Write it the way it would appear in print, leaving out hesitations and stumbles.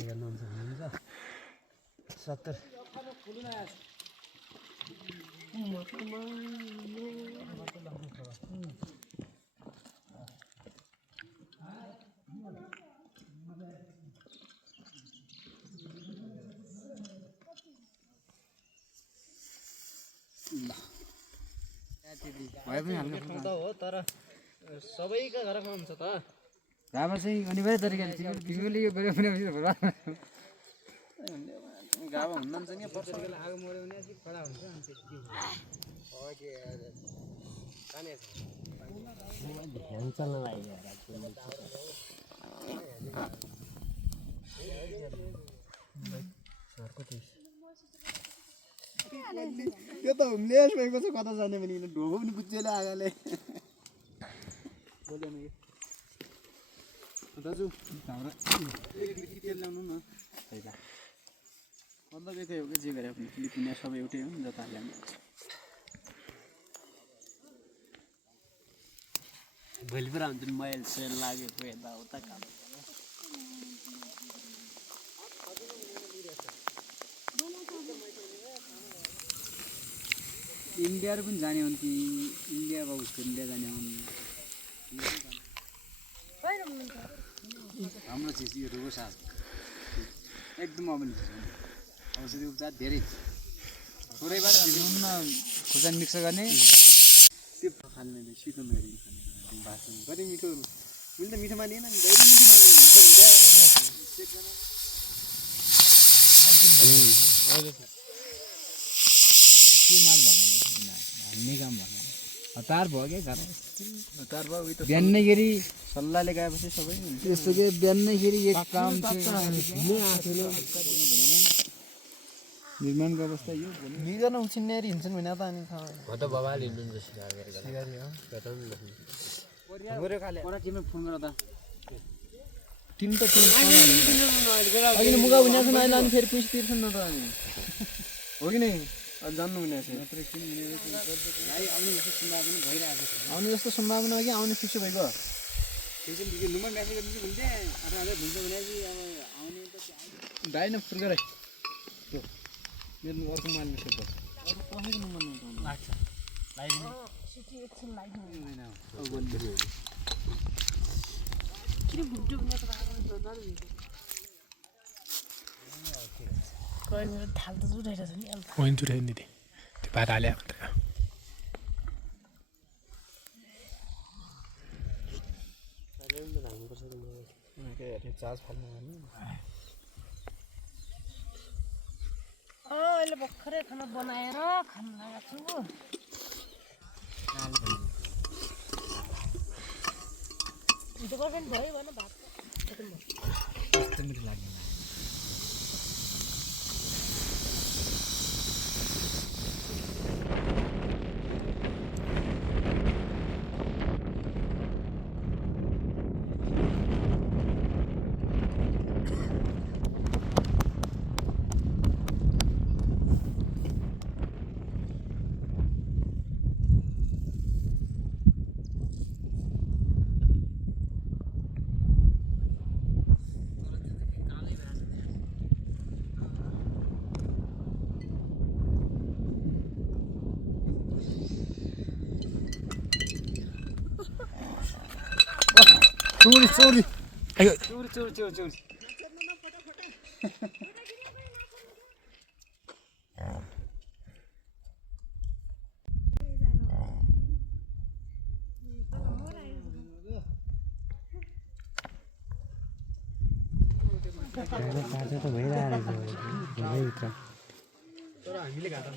के गर्नुहुन्छ भन्नुहुन्छ 70 भए पनि हाल्नु ठाउँ त हो तर सबैका घरमा हुन्छ त राम्रो चाहिँ अनिवार्य तरिकाले तिमीले यो गरे पनि गाउँमा हुनुहुन्छ नि पर्सनली आगो मर्यो भने चाहिँ खडा हुन्छ अनि त्यति हो के काने ध्यान चल्न लाग्यो यो त हुम्लेस भएको छ कता जाने भने ढोको पनि बुझेले आगाले बोल्यो नि दाजु हाम्रो एक तेल ल्याउनु न पहिला मतलब यतै हो कि जे गरे पनि फिलिपिनिया सबै एउटै हो नि जता ल्याउनु भोलि पुरा हुन्छ नि मैल सेल लागेको यताउता काम इन्डियाहरू पनि जाने हुन् कि इन्डिया अब उसको इन्डिया जाने हुन् हाम्रो चिज यो रोगो सास एकदम अमल औषधि उपचार धेरै थोरैबाट खुर्सानी मिक्स गर्ने त्यो खाने सितो मेरी खाने बासु कति मिठो मैले त मिठो मानिएन नि के माल भने हान्ने काम भने हतार भयो क्या घर हतार भयो उयो त बिहानैखेरि सल्लाहले गएपछि सबै त्यस्तो के बिहानैखेरि एक काम निर्माणको अवस्था यो मिल्दैन उछिन्नेरी हिँड्छन् भने त अनि त बबाले हिँड्नुहुन्छ सिगारी हो परा टिममा फोन गर त तिमी त अघि मुगा हुने छैन अहिले अनि फेरि पैसा तिर्छन् न त अनि हो कि नै जान्नु हुने आउने जस्तो सम्भावना हो कि आउने फिक्स भइगयो भाइ न फुल गर मेरो अर्को मान्नु सक्छ कसैको नम्बर लाग्छ पोइन्ट जुटाइ दिदी त्यो बाटो हाल्यो मात्र चार्ज फाल्नु अहिले भर्खरै खाना बनाएर खान लागेको छु पनि भयो भन भात त्यस्तो मिठो लाग्दैन चोरी अयो चोरी बाटो त भइरहेको छ तर हामीले घाटा